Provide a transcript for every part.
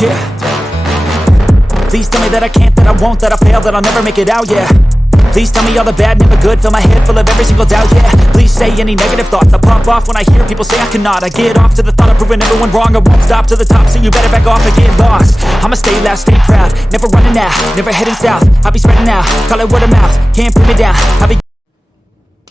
Yeah. Please tell me that I can't, that I won't, that I fail, that I'll never make it out, yeah. Please tell me all the bad, never good, fill my head full of every single doubt, yeah. Please say any negative thoughts, I pop off when I hear people say I cannot. I get off to the thought of proving everyone wrong, I won't stop to the top, so you better back off and get lost. I'ma stay loud, stay proud, never running out, never heading south. I'll be spreading out, call it word of mouth, can't put me down, I'll be...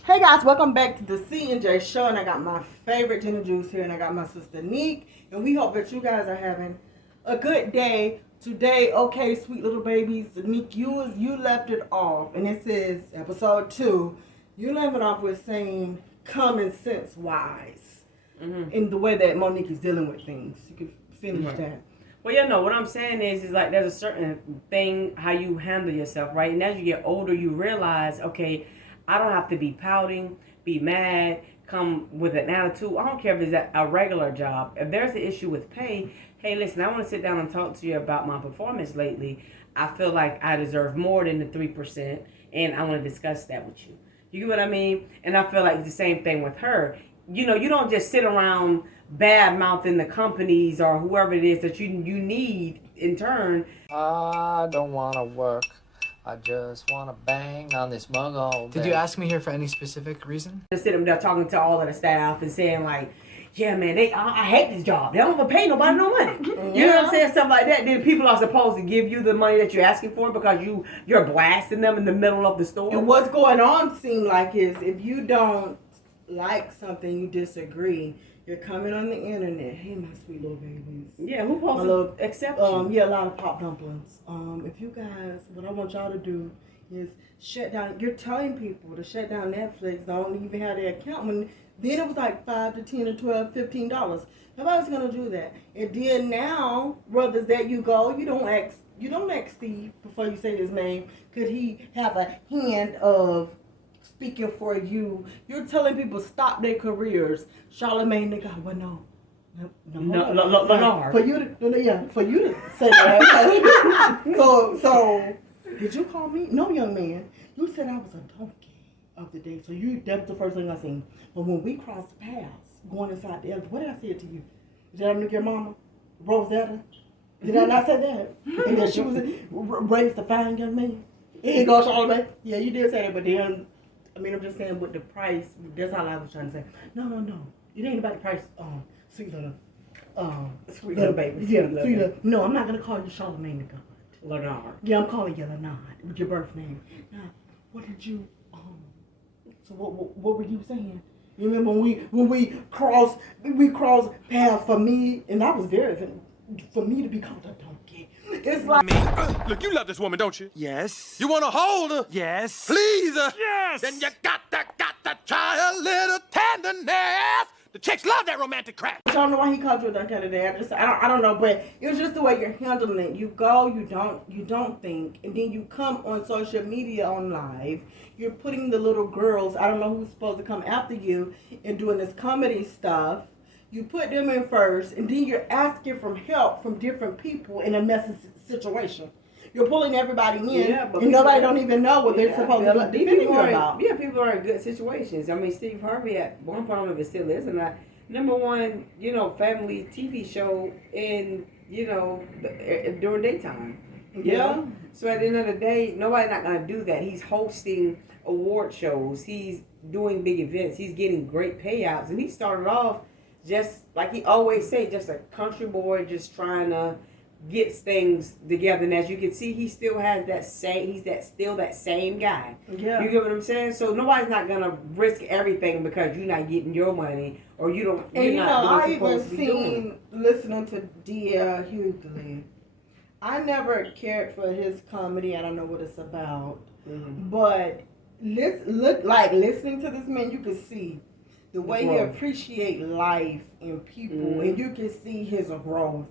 Hey guys, welcome back to the C&J show, and I got my favorite ginger juice here, and I got my sister Neek, and we hope that you guys are having a good day today. Okay, sweet little babies, Neek, you left it off, and it says episode 2. You left it off with saying common sense wise, in the way that Monique is dealing with things. You can finish that. Well, you know what I'm saying is like there's a certain thing how you handle yourself, right? And as you get older, you realize, okay, I don't have to be pouting, be mad, come with an attitude. I don't care if it's a regular job. If there's an issue with pay, hey, listen, I want to sit down and talk to you about my performance lately. I feel like I deserve more than the 3%, and I want to discuss that with you. You get what I mean? And I feel like it's the same thing with her. You know, you don't just sit around bad-mouthing the companies or whoever it is that you need in turn. I don't want to work. I just want to bang on this mug all day. Did you ask me here for any specific reason? Just sitting there talking to all of the staff and saying like, yeah, man, I hate this job. They don't even pay nobody no money. You know what I'm saying? Stuff like that. Then people are supposed to give you the money that you're asking for because you're blasting them in the middle of the store. And what's going on seems like is if you don't like something, you disagree, you're coming on the internet. Hey, my sweet little babies. Yeah, who supposed to accept you? Yeah, a lot of pop dumplings. If you guys, what I want y'all to do is shut down. You're telling people to shut down Netflix. Don't even have their account. Then it was like $5 to $10 to $12, $15. Nobody's gonna do that. And then now, brothers, that you go, you don't ask Steve before you say his name. Could he have a hand of speaking for you? You're telling people stop their careers. Charlamagne, they go, well, no. For you to say that. so did you call me? No, young man. You said I was a donkey of the day. So that's the first thing I seen. But when we crossed paths, going inside the what did I say to you? Did I look your mama? Rosetta? Did I not say that? And that she was raised a fine young man. Here you go, Charlamagne. Yeah, you did say that, but then, I mean, I'm just saying with the price, that's all I was trying to say. No. It ain't about the price. Sweet little baby. Yeah, sweet little. No, I'm not going to call you Charlamagne the God. Leonard. Yeah, I'm calling you Leonard with your birth name. Now, what did you, so what were you saying? You remember when we crossed paths for me, and I was very, for me to be called a donkey. It's like... Look, you love this woman, don't you? Yes. You want to hold her? Yes. Please her? Yes. Then you got to try a little tenderness. The chicks love that romantic crap. I don't know why he called you a donkey today. I don't know, but it was just the way you're handling it. You go, you don't think, and then you come on social media on live. You're putting the little girls, I don't know who's supposed to come after you, and doing this comedy stuff. You put them in first, and then you're asking for help from different people in a messy situation. You're pulling everybody in, and nobody don't even know what they're supposed to be defending you about. Yeah, people are in good situations. I mean, Steve Harvey at one point, I don't know if it still is or not, #1, family TV show in, during daytime. Yeah. So at the end of the day, nobody's not going to do that. He's hosting award shows. He's doing big events. He's getting great payouts. And he started off just, like he always say, just a country boy just trying to get things together. And as you can see, he still has still that same guy. Yeah. You get what I'm saying? So nobody's not going to risk everything because you're not getting your money or you don't. And I even seen, listening to D.L. Hughley, I never cared for his comedy. I don't know what it's about. But listening to this man, you can see the way he appreciates life and people, and you can see his growth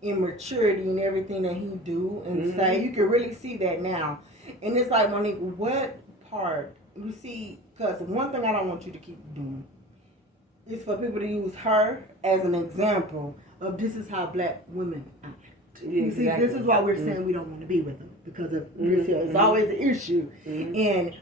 in maturity and everything that he do and say. You can really see that now. And it's like, Monique, what part, you see, because one thing I don't want you to keep doing is for people to use her as an example of this is how black women act. You see, this is why we're saying we don't want to be with them, because of this here. It's always an issue. And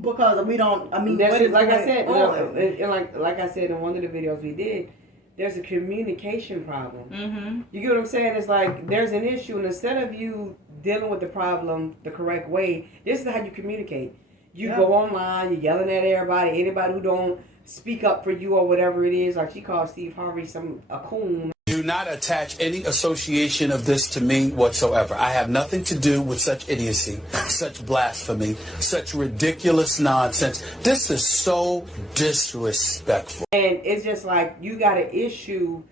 because we don't, I mean, like I said, and like I said in one of the videos we did, there's a communication problem. You get what I'm saying? It's like there's an issue, and instead of you dealing with the problem the correct way, this is how you communicate. You go online, you're yelling at everybody, anybody who don't speak up for you or whatever it is. Like she called Steve Harvey a coon. Do not attach any association of this to me whatsoever. I have nothing to do with such idiocy, such blasphemy, such ridiculous nonsense. This is so disrespectful. And it's just like you got an issue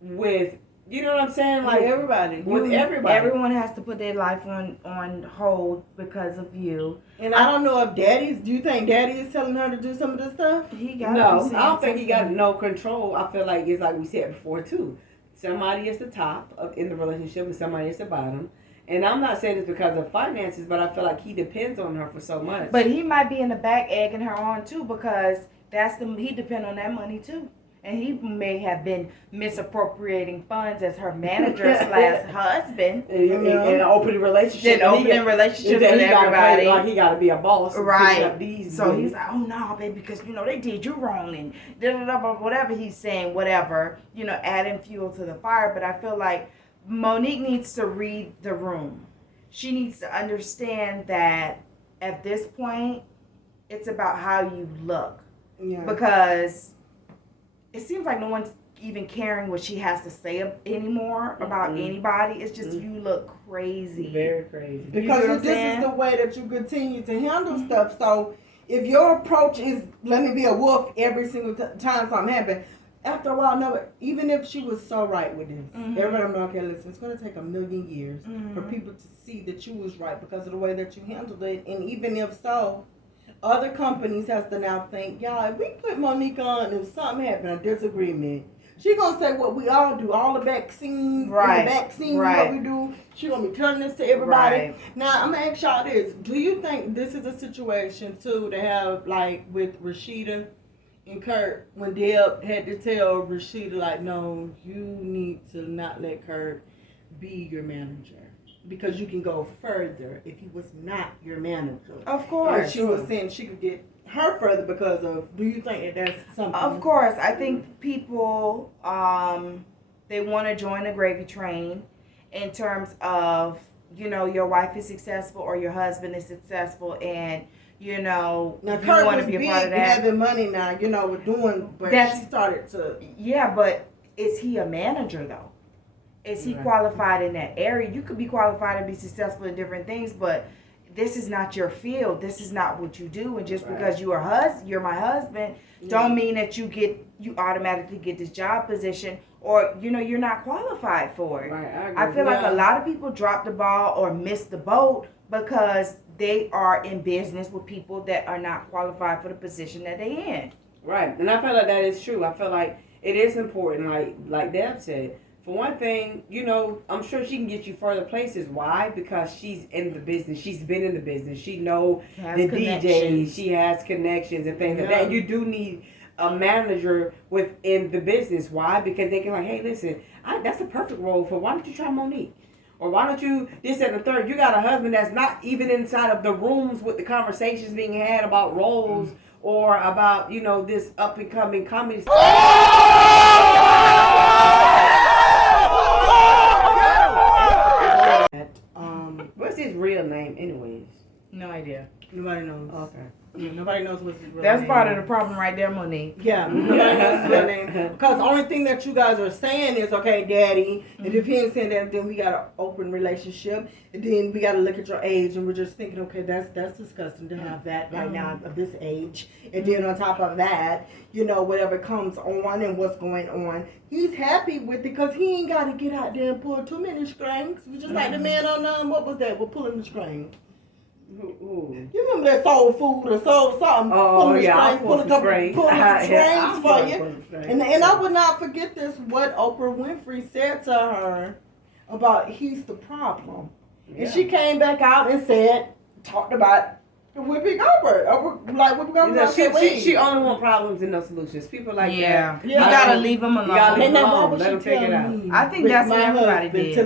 with, you know what I'm saying? Like everybody. With everybody. Everyone has to put their life on hold because of you. And I don't know if do you think Daddy is telling her to do some of this stuff? He got No, I don't think he got no control. I feel like it's like we said before too. Somebody is the top in the relationship and somebody is the bottom. And I'm not saying it's because of finances, but I feel like he depends on her for so much. But he might be in the back egging her on too, because he depend on that money too. And he may have been misappropriating funds as her manager slash husband. In an open relationship. With everybody. Like he got to be a boss. Right. So he's like, oh no, baby, because they did you wrong and whatever he's saying, whatever, adding fuel to the fire. But I feel like Monique needs to read the room. She needs to understand that at this point, it's about how you look. Yeah. Because it seems like no one's even caring what she has to say anymore about anybody. It's just you look crazy. Very crazy. Because this is the way that you continue to handle stuff. So if your approach is, let me be a wolf every single time something happens, after a while, no, even if she was so right with this, everybody will know, okay, listen, it's going to take a million years for people to see that you was right because of the way that you handled it. And even if so, other companies has to now think, y'all, if we put Monique on, if something happened, a disagreement, she gonna say what we all do, all the back scenes, right. the back scenes, what we do. She gonna be telling this to everybody. Right. Now, I'm gonna ask y'all this: do you think this is a situation too to have like with Rashida and Kurt when Deb had to tell Rashida like, no, you need to not let Kurt be your manager? Because you can go further if he was not your manager. Of course. And she was saying she could get her further because of, do you think that that's something? Of course. I think people, they want to join the gravy train in terms of, your wife is successful or your husband is successful and, now, you Kurt want to be a part of that. Having money now, with doing, but she started to. Yeah, but is he a manager though? Is he qualified in that area? You could be qualified and be successful in different things, but this is not your field. This is not what you do. And just because you're my husband, don't mean that you automatically get this job position or, you're not qualified for it. Right, I feel like a lot of people drop the ball or miss the boat because they are in business with people that are not qualified for the position that they're in. Right. And I feel like that is true. I feel like it is important, like Deb said. For one thing, I'm sure she can get you further places. Why? Because she's in the business. She's been in the business. She knows the DJs. She has connections and things like that. You do need a manager within the business. Why? Because they can hey, listen, that's a perfect role for. Why don't you try Monique? Or why don't you this and the third? You got a husband that's not even inside of the rooms with the conversations being had about roles or about this up and coming comedy. What's his real name, anyways? No idea. Nobody knows. Okay. Yeah, nobody knows what's his real name. That's part of the problem right there, Monique. Yeah, nobody knows his real name. Because the only thing that you guys are saying is, okay, Daddy, and if he ain't saying that, then we got an open relationship, and then we got to look at your age, and we're just thinking, okay, that's disgusting to have that right now at this age. And then on top of that, whatever comes on and what's going on, he's happy with it because he ain't got to get out there and pull too many strings. We just like the man on, what was that? We're pulling the strings. Ooh. You remember that soul food or soul something? Oh, yeah, pull some strings for you. And I would not forget this, what Oprah Winfrey said to her about he's the problem. Yeah. And she came back out and talked about Whoopi Goldberg. Like Whoopi Goldberg. She only want problems and no solutions. People like that. You gotta leave him alone. You gotta leave him alone. Let him figure it out. I think that's what everybody did.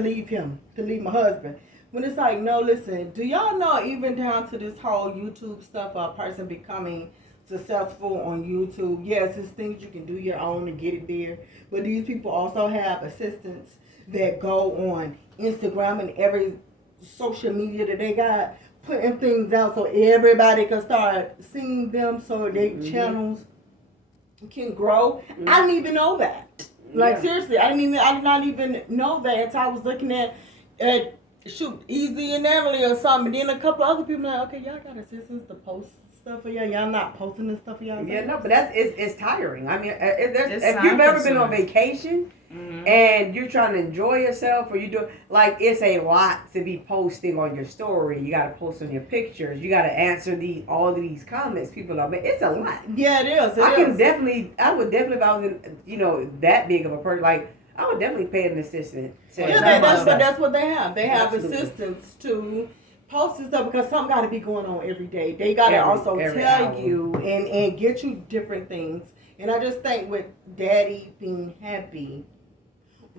To leave my husband. When it's like, no, listen, do y'all know even down to this whole YouTube stuff, a person becoming successful on YouTube. Yes, it's things you can do your own to get it there. But these people also have assistants that go on Instagram and every social media that they got, putting things out so everybody can start seeing them so their channels can grow. I didn't even know that. Like seriously, I did not even know that until I was looking at shoot, Easy and Emily or something. And then a couple other people like, okay, y'all got assistants to post stuff for y'all. Y'all not posting this stuff for y'all. Yeah, no, but it's tiring. I mean, if you've ever been on vacation and you're trying to enjoy yourself, or you do like it's a lot to be posting on your story. You got to post on your pictures. You got to answer all of these comments people are making. It's a lot. Yeah, it is. I would definitely, if I was in, that big of a person, like I would definitely pay an assistant. That's what they have. They have assistants to post and stuff because something got to be going on every day. They got to also tell you and get you different things. And I just think with Daddy being happy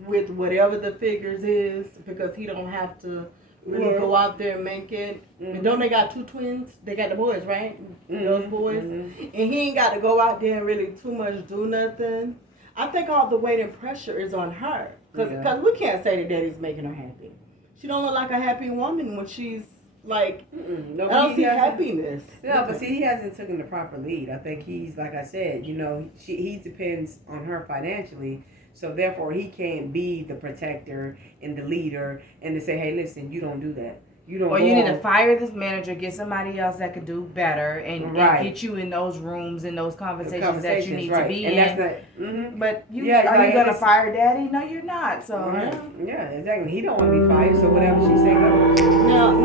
with whatever the figures is, because he don't have to really go out there and make it. And don't they got 2 twins? They got the boys, right? Those boys. And he ain't got to go out there and really too much do nothing. I think all the weight and pressure is on her. Because we can't say that Daddy's making her happy. She don't look like a happy woman when she's like, I don't see happiness. No, but see, he hasn't taken the proper lead. I think he's, like I said, he depends on her financially. So therefore, he can't be the protector and the leader and to say, hey, listen, you don't do that. You don't. Or you need to fire this manager, get somebody else that could do better, and get you in those rooms and those conversations that you need to be in. That's not, but are you gonna fire Daddy? No, you're not. So yeah, exactly. He don't want to be fired, so whatever she say goes. Now